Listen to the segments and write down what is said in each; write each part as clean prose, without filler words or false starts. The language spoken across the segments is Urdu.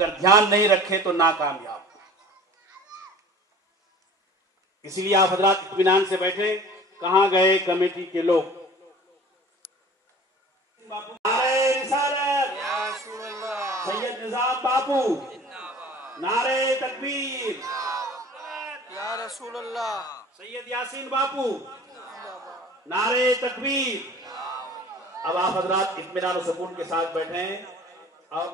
اگر دھیان نہیں رکھے تو ناکامیاب۔ اسی لیے آپ حضرات اطمینان سے بیٹھے۔ کہاں گئے کمیٹی کے لوگ؟ نعرہ رسالت، سید نظام باپو، نعرہ تکبیر، یا رسول اللہ، سید یاسین باپو، نعرہ تکبیر۔ اب آپ حضرات اطمینان و سکون کے ساتھ بیٹھیں۔ اب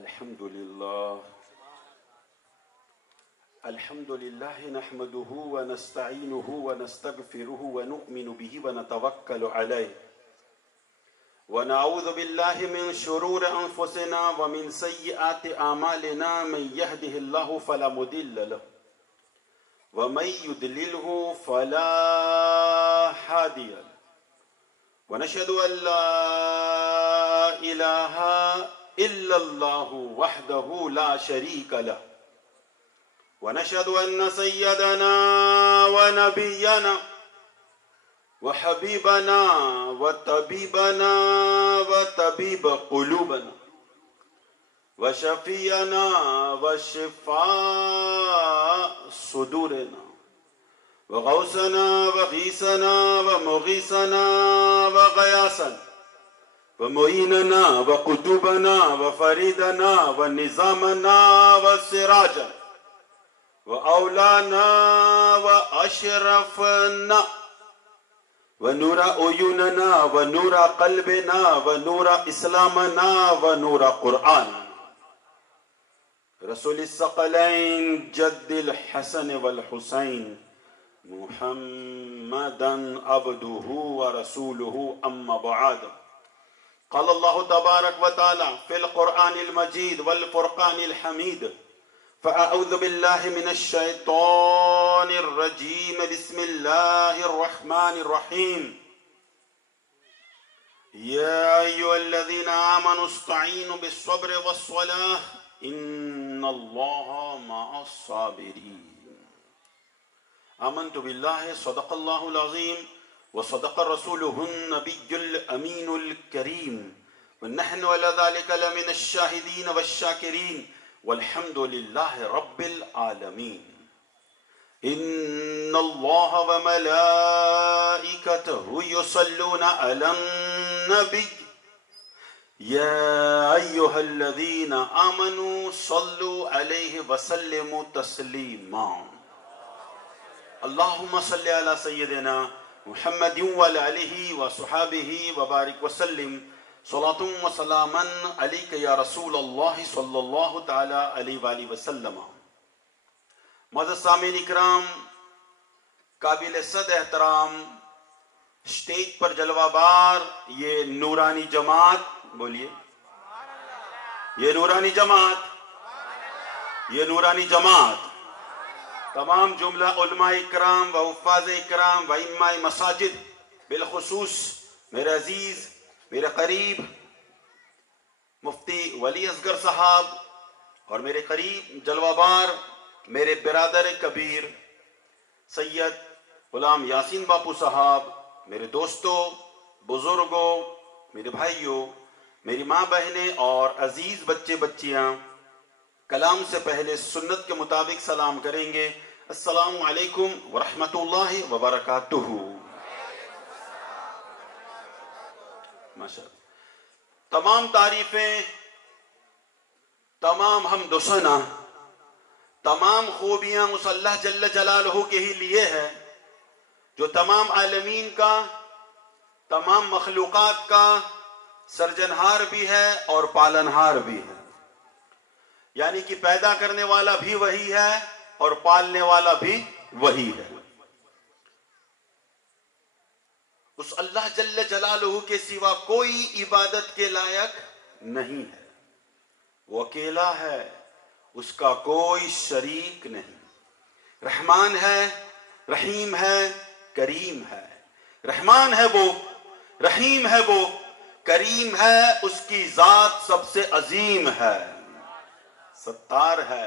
الحمد لله نحمده ونستعينه ونستغفره ونؤمن به ونتوكل عليه ونعوذ بالله من شرور أنفسنا ومن سيئات أعمالنا من يهده الله فلا مضل له ومن يضلله فلا هادي له ونشهد أن لا إله إلا الله وحده لا شريك له ونشهد أن سيدنا ونبينا وحبيبنا وطبيبنا وطبيب قلوبنا وشفينا وشفاء صدورنا وغوثنا وغيثنا ومغيثنا وغياثنا ومعيننا وقطبنا وفريدنا ونظامنا وسراجنا وأولانا وأشرفنا ونور عيوننا ونور قلبنا ونور إسلامنا ونور قرآننا رسول الثقلين جد الحسن والحسين محمدا عبده ورسوله أما بعد قال الله تبارك وتعالى في القرآن المجيد والفرقان الحميد فأعوذ بالله من الشيطان الرجيم بسم الله الرحمن الرحيم يا أيها الذين آمنوا استعينوا بالصبر والصلاة إن الله مع الصابرين آمنت بالله صدق الله العظيم وصدق رسوله النبي الأمين الكريم ونحن على ذلك لمن الشاهدين والشاكرين والحمد لله رب العالمين إن الله وملائكته يصلون على النبي يا أيها الذين آمنوا صلوا عليه وسلموا تسليما اللهم صل على سيدنا محمد وعلى آله وصحابه وبارك وسلم صلاة و سلاما علیک یا رسول اللہ صلی اللہ تعالی علیہ وآلہ وسلم۔ معزز سامعین اکرام، قابل صد احترام، اسٹیج پر جلوہ بار یہ نورانی جماعت، بولیے یہ نورانی جماعت، یہ نورانی جماعت، تمام جملہ علماء اکرام و حفاظ اکرام و ائمہ مساجد، بالخصوص میرے عزیز، میرے قریب مفتی ولی اصغر صاحب اور میرے قریب جلوہ بار میرے برادر کبیر سید غلام یاسین باپو صاحب، میرے دوستوں، بزرگوں، میرے بھائیوں، میری ماں بہنیں اور عزیز بچے بچیاں، کلام سے پہلے سنت کے مطابق سلام کریں گے۔ السلام علیکم ورحمۃ اللہ وبرکاتہ۔ ماشاءاللہ، تمام تعریفیں، تمام حمد و ثنا، تمام خوبیاں اس اللہ جل جلالہ کے ہی لیے ہے جو تمام عالمین کا، تمام مخلوقات کا سرجنہار بھی ہے اور پالنہار بھی ہے، یعنی کہ پیدا کرنے والا بھی وہی ہے اور پالنے والا بھی وہی ہے۔ اس اللہ جل جلالہ کے سوا کوئی عبادت کے لائق نہیں ہے، وہ اکیلا ہے، اس کا کوئی شریک نہیں۔ رحمان ہے، رحیم ہے، کریم ہے۔ رحمان ہے وہ، رحیم ہے وہ، کریم ہے، اس کی ذات سب سے عظیم ہے۔ ستار ہے،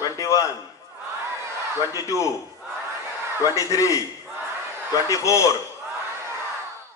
21, 22, 23, 24,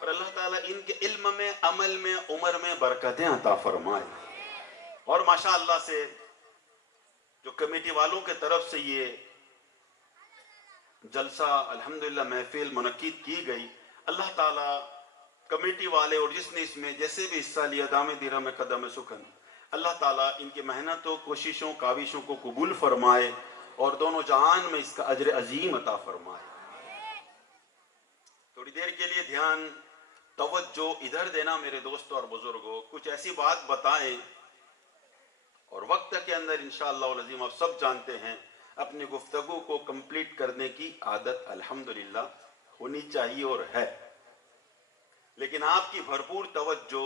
اور اللہ تعالیٰ ان کے علم میں، عمل میں، عمر میں برکتیں عطا فرمائے. اور ماشاءاللہ سے جو کمیٹی والوں کے طرف سے یہ جلسہ الحمدللہ محفل منعقد کی گئی، اللہ تعالیٰ کمیٹی والے اور جس نے اس میں جیسے بھی حصہ لیا دام دیرہ میں قدم سکن، اللہ تعالیٰ ان کی محنتوں، کوششوں، کاوشوں کو قبول فرمائے اور دونوں جہان میں اس کا اجر عظیم عطا فرمائے. تھوڑی دیر کے لیے دھیان، توجہ ادھر دینا میرے دوستوں اور بزرگوں. کچھ ایسی بات بتائیں اور وقت کے اندر انشاءاللہ العظیم آپ سب جانتے ہیں اپنی گفتگو کو کمپلیٹ کرنے کی عادت الحمدللہ ہونی چاہیے اور ہے، لیکن آپ کی بھرپور توجہ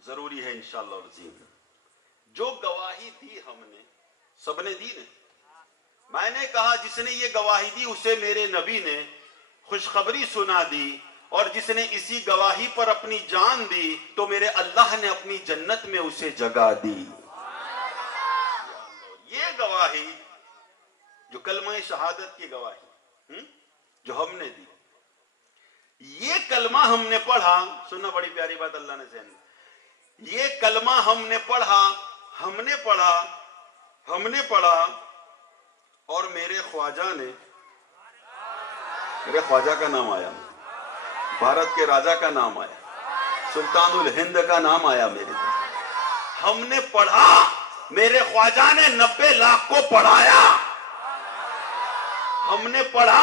ضروری ہے انشاءاللہ العظیم. جو گواہی دی ہم نے، سب نے دی نے. میں نے کہا جس نے یہ گواہی دی اسے میرے نبی نے خوشخبری سنا دی، اور جس نے اسی گواہی پر اپنی جان دی تو میرے اللہ نے اپنی جنت میں اسے جگہ دی. یہ گواہی جو کلمہ شہادت کی گواہی جو ہم نے دی، یہ کلمہ ہم نے پڑھا. سننا بڑی پیاری بات اللہ نے ذہن میں، یہ کلمہ ہم نے پڑھا اور میرے خواجہ نے، میرے خواجہ کا نام آیا، بھارت کے راجہ کا نام آیا، سلطان الہند کا نام آیا. میرے ہم نے پڑھا، میرے خواجہ نے 90 لاکھ کو پڑھایا. ہم نے پڑھا،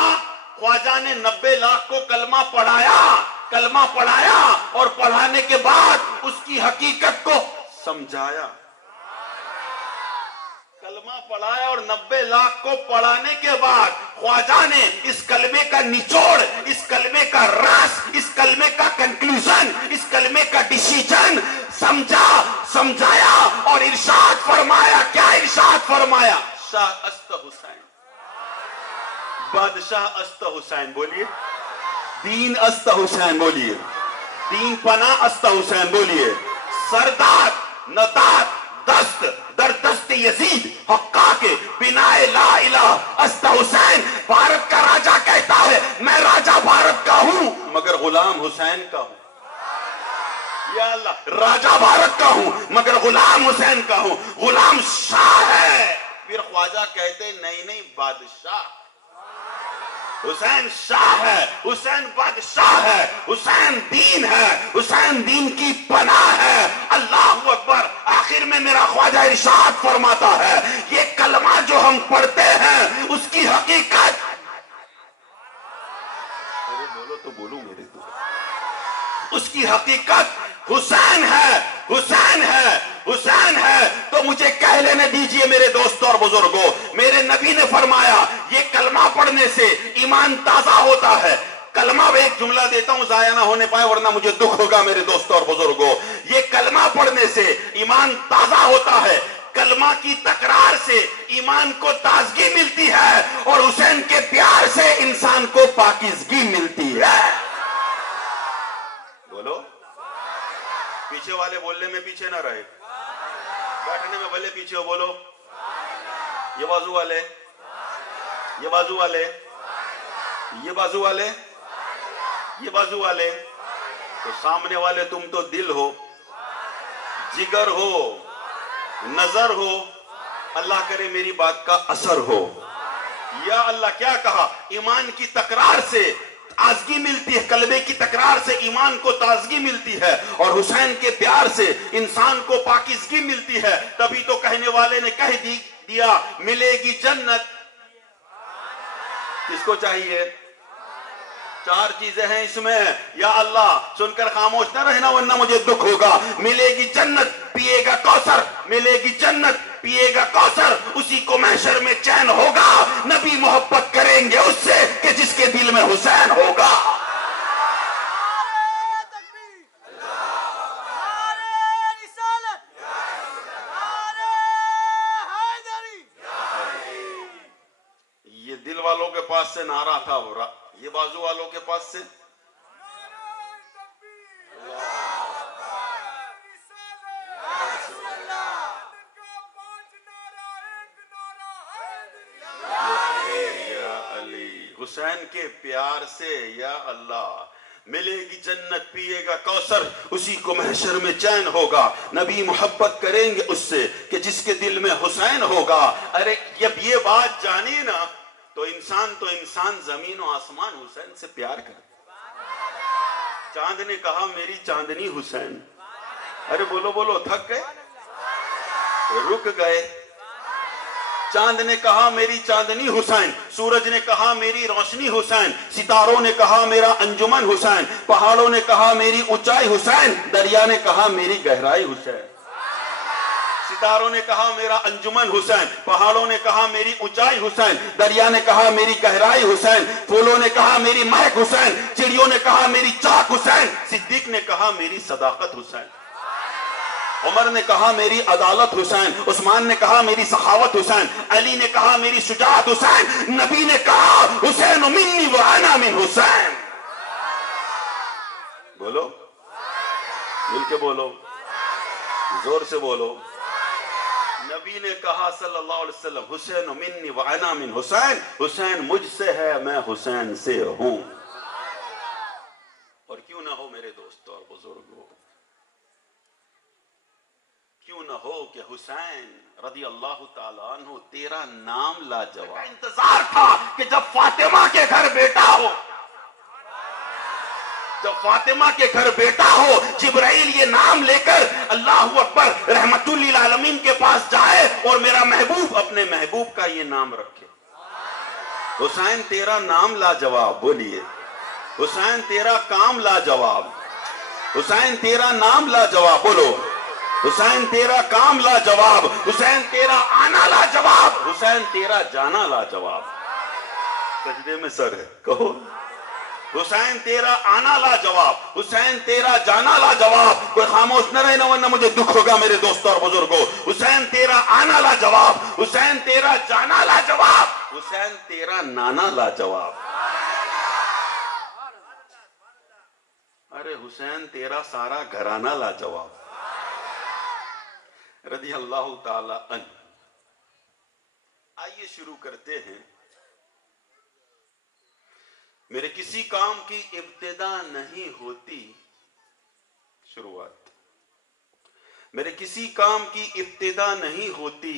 خواجہ نے 90 لاکھ کو کلمہ پڑھایا اور پڑھانے کے بعد اس کی حقیقت کو سمجھایا. کلمہ پڑھایا اور 90 لاکھ کو پڑھانے کے بعد خواجہ نے اس کلمے کا نچوڑ، اس کلمے کا رس، اس کلمے کا کنکلوژن، اس کلمے کا ڈیسیجن سمجھایا اور ارشاد فرمایا. کیا ارشاد فرمایا؟ شاہ است حسین، بادشاہ است حسین. بولیے دین است حسین. بولیے دین پناہ است حسین. بولیے سردار نداد دست در دست یزید حقا کے بنا لا الہ است حسین. بھارت کا راجہ کہتا ہے میں راجہ بھارت کا ہوں مگر غلام حسین کا ہوں. یا اللہ، راجہ بھارت کا ہوں مگر غلام حسین کا ہوں. غلام شاہ ہے. پھر خواجہ کہتے نہیں بادشاہ. حسین شاہ ہے، حسین بادشاہ ہے، حسین دین ہے، حسین دین کی پناہ ہے. اللہ اکبر. آخر میں میرا خواجہ ارشاد فرماتا ہے یہ کلمہ جو ہم پڑھتے ہیں اس کی حقیقت، بولو تو بولو میرے تو، اس کی حقیقت حسین ہے. تو مجھے کہہ لینے دیجئے میرے دوستوں اور بزرگوں، میرے نبی نے فرمایا یہ کلمہ پڑھنے سے ایمان تازہ ہوتا ہے. کلمہ میں ایک جملہ دیتا ہوں ضائع نہ ہونے پائے ورنہ مجھے دکھ ہوگا میرے دوستوں اور بزرگوں. یہ کلمہ پڑھنے سے ایمان تازہ ہوتا ہے. کلمہ کی تکرار سے ایمان کو تازگی ملتی ہے اور حسین کے پیار سے انسان کو پاکیزگی ملتی ہے. بولو. پیچھے والے بولنے میں پیچھے نہ رہے، بیٹھنے میں بھلے پیچھے ہو. بولو. یہ بازو والے، یہ بازو والے، یہ بازو والے، یہ بازو والے. تو سامنے والے تم تو دل ہو، جگر ہو، نظر ہو. اللہ کرے میری بات کا اثر ہو. یا اللہ کیا کہا؟ ایمان کی تکرار سے تازگی ملتی ہے. کلمے کی تکرار سے ایمان کو تازگی ملتی ہے اور حسین کے پیار سے انسان کو پاکیزگی ملتی ہے. تبھی تو کہنے والے نے کہہ دیا ملے گی جنت. کس کو چاہیے؟ 4 چیزیں ہیں اس میں. یا اللہ سن کر خاموش نہ رہنا ورنہ مجھے دکھ ہوگا. ملے گی جنت، پیے گا کوثر. ملے گی جنت، پیے گا کوثر. اسی کو محشر میں چین ہوگا. نبی محبت کریں گے اس سے کہ جس کے دل میں حسین ہوگا. یہ دل والوں کے پاس سے نعرہ تھا، یہ بازو والوں کے پاس سے حسین کے پیار سے یا اللہ ملے گی جنت، پیے گا کوثر، اسی کو محشر میں چین ہوگا. نبی محبت کریں گے اس سے کہ جس کے دل میں حسین ہوگا. ارے جب یہ بات جانی نا تو انسان زمین و آسمان حسین سے پیار کرے. چاند نے کہا میری چاندنی حسین. ارے بولو بولو، تھک گئے، رک گئے. چاند نے کہا میری چاندنی حسین، سورج نے کہا میری روشنی حسین، ستاروں نے کہا میرا انجمن حسین، پہاڑوں نے کہا میری اونچائی حسین، دریا نے کہا میری گہرائی حسین. ستاروں نے کہا میرا انجمن حسین، پہاڑوں نے کہا میری اونچائی حسین، دریا نے کہا میری گہرائی حسین، پھولوں نے کہا میری مہک حسین، چڑیوں نے کہا میری چاک حسین، صدیق نے کہا میری صداقت حسین، عمر نے کہا میری عدالت حسین، عثمان نے کہا میری سخاوت حسین، علی نے کہا میری شجاعت حسین، نبی نے کہا حسین منی وانا من حسین. بولو، مل کے بولو، زور سے بولو. نبی نے کہا صلی اللہ علیہ وسلم حسین منی وانا من حسین، حسین مجھ سے ہے، میں حسین سے ہوں. اور کیوں نہ ہو میرے دوستو اور بزرگوں، کیوں نہ ہو کہ حسین رضی اللہ تعالیٰ عنہ تیرا نام لاجواب. انتظار تھا کہ جب فاطمہ کے گھر بیٹا ہو، جب فاطمہ کے گھر بیٹا ہو، جبرائیل یہ نام لے کر اللہ اکبر رحمت للعالمین کے پاس جائے اور میرا محبوب اپنے محبوب کا یہ نام رکھے. حسین تیرا نام لاجواب. بولیے حسین تیرا کام لاجواب، حسین تیرا نام لاجواب. بولو حسین تیرا کام لاجواب، حسین تیرا آنا لاجواب، حسین تیرا جانا لاجواب. سجدے میں سر ہے، کہو حسین تیرا آنا لاجواب، حسین تیرا جانا لاجواب. کوئی خاموش نہ رہے ورنہ مجھے دکھ ہوگا میرے دوستوں اور بزرگوں. حسین تیرا آنا لاجواب، حسین تیرا جانا لاجواب، حسین تیرا نانا لاجواب. ارے حسین تیرا سارا گھرانہ لاجواب. رضی اللہ تعالی عنہ. آئیے شروع کرتے ہیں. میرے کسی کام کی ابتدا نہیں ہوتی شروعات، میرے کسی کام کی ابتدا نہیں ہوتی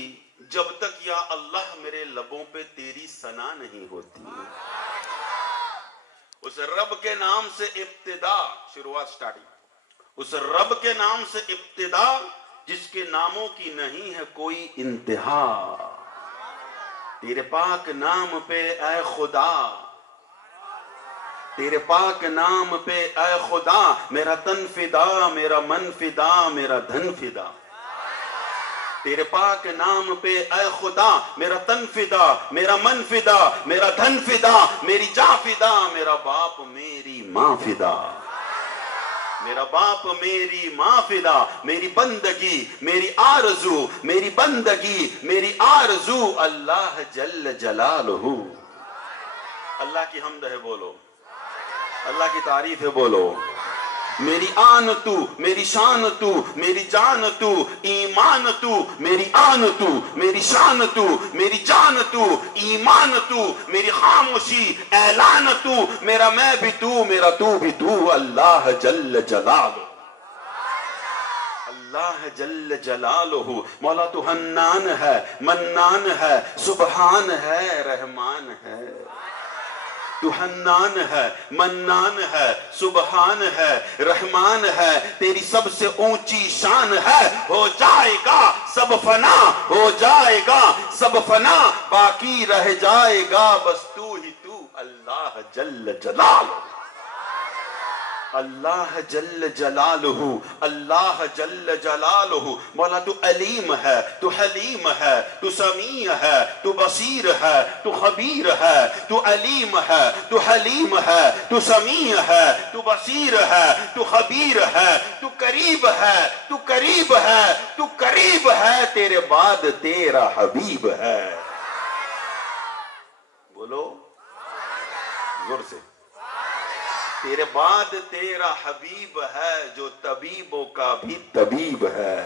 جب تک یا اللہ میرے لبوں پہ تیری ثنا نہیں ہوتی. اس رب کے نام سے ابتدا، شروعات سٹارٹنگ، اس رب کے نام سے ابتدا جس کے ناموں کی نہیں ہے کوئی انتہا. تیرے پاک نام پہ اے خدا، تیرے پاک نام پہ اے خدا میرا تن فدا، میرا من فدا، میرا دھن فدا. تیرے پاک نام پہ اے خدا میرا تن فدا، میرا من فدا، میرا دھن فدا، میری جاں فدا، میرا باپ میری ماں فدا، میرا باپ میری ماں فدا. میری بندگی، میری آرزو، میری بندگی، میری آرزو اللہ جل جلالہ. اللہ کی حمد ہے، بولو اللہ کی تعریف ہے، بولو. میری آن تو، میری شان تو، میری جان تو، ایمان تو، میری آن تو، میری شان تو، میری جان تو، ایمان تو، میری خاموشی اعلان تو، میرا میں بھی تو، میرا تو بھی تو. اللہ جل جلالہ، اللہ جل جلالہ. مولا تو حنان ہے، منان ہے، سبحان ہے، رحمان ہے. تو حنان ہے، منان ہے، سبحان ہے، رحمان ہے. تیری سب سے اونچی شان ہے. ہو جائے گا سب فنا، ہو جائے گا سب فنا، باقی رہ جائے گا بس تو ہی تو. اللہ جل جلالہ، اللہ جل جلالہ، اللہ جل جلالہ. مولا تو علیم ہے، تو حلیم ہے، تو سمیع ہے، تو بصیر ہے، تو خبیر ہے. تو علیم ہے، تو حلیم ہے، تو سمیع ہے، تو بصیر ہے، تو خبیر ہے. تو قریب ہے، تو قریب ہے، تو قریب ہے. تیرے بعد تیرا حبیب ہے. بولو زور سے. تیرے بعد تیرا حبیب ہے جو طبیبوں کا بھی طبیب ہے،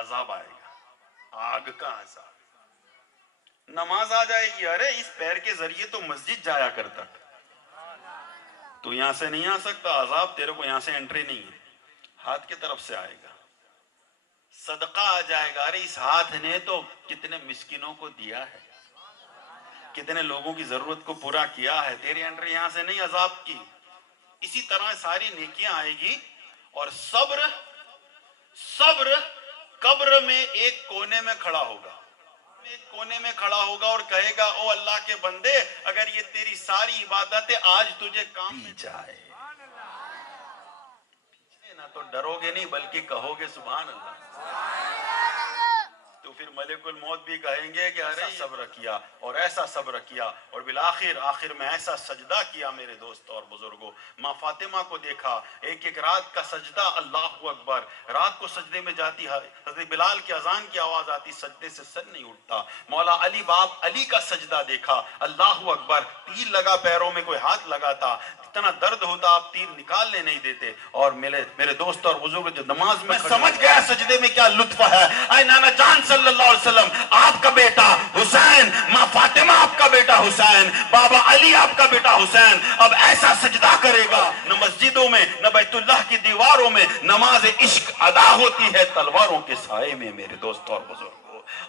عذاب آئے گا، آگ کا عذاب۔ نماز آ جائے گی، ارے اس پیر کے ذریعے تو مسجد جایا کرتا، تو یہاں سے نہیں آ سکتا، عذاب تیرے کو یہاں سے انٹری نہیں ہے، ہاتھ کی طرف سے آئے گا۔ صدقہ آ جائے گا، ارے اس ہاتھ نے تو کتنے مسکینوں کو دیا ہے، کتنے لوگوں کی ضرورت کو پورا کیا ہے، تیری انٹری یہاں سے نہیں عذاب کی۔ اسی طرح ساری نیکیاں آئے گی، اور صبر قبر میں ایک کونے میں کھڑا ہوگا، ایک کونے میں کھڑا ہوگا اور کہے گا او اللہ کے بندے، اگر یہ تیری ساری عبادتیں آج تجھے کام میں جائے، نہ تو ڈرو گے نہیں بلکہ کہو گے سبحان اللہ، تو پھر ملک الموت بھی کہیں گے کہ ارے صبر کیا اور ایسا صبر کیا، اور بالآخر میں ایسا سجدہ کیا میرے دوستوں اور بزرگوں۔ ماں فاطمہ کو دیکھا، ایک رات کا سجدہ، اللہ اکبر، رات کو سجدے میں جاتی ہے، حضرت بلال کی اذان کی آواز آتی، سجدے سے سر نہیں اٹھتا۔ مولا علی باپ علی کا سجدہ دیکھا، اللہ اکبر، تیر لگا پیروں میں، کوئی ہاتھ لگاتا، اتنا درد ہوتا، آپ تیر نکالنے نہیں دیتے۔ اور میرے دوست اور بزرگ جو نماز میں سمجھ گیا سجدے میں کیا لطف ہے، اے نانا جان صلی اللہ علیہ وسلم، آپ کا بیٹا حسین، ماں فاطمہ آپ کا بیٹا حسین، بابا علی آپ کا بیٹا حسین اب ایسا سجدہ کرے گا، نہ مسجدوں میں نہ بیت اللہ کی دیواروں میں نماز عشق ادا ہوتی ہے تلواروں کے سائے میں۔ میرے دوست اور بزرگوں،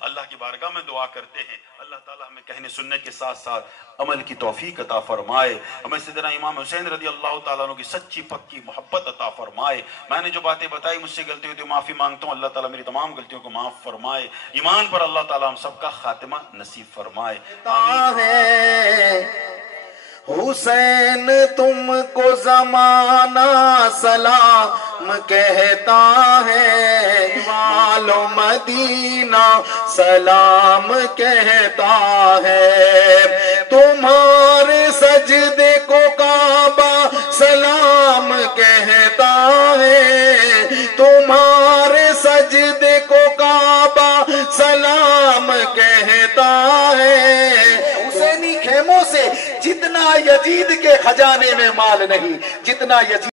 اللہ کی بارگاہ میں دعا کرتے ہیں، اللہ تعالیٰ ہمیں کہنے سننے کے ساتھ ساتھ عمل کی توفیق عطا فرمائے، ہمیں سیدنا امام حسین رضی اللہ تعالیٰ عنہ کی سچی پکی محبت عطا فرمائے۔ میں نے جو باتیں بتائی مجھ سے غلطی ہوئی تو معافی مانگتا ہوں، اللہ تعالیٰ میری تمام غلطیوں کو معاف فرمائے، ایمان پر اللہ تعالیٰ ہم سب کا خاتمہ نصیب فرمائے، آمین۔ حسین تم کو زمانہ سلام کہتا ہے، مال و مدینہ سلام کہتا ہے، تمہارے سجدے کو کعبہ سلام کہتا ہے، تمہارے سجدے کو کعبہ سلام کہتا ہے۔ حسینی خیموں سے جتنا یزید کے خزانے میں مال نہیں، جتنا یزید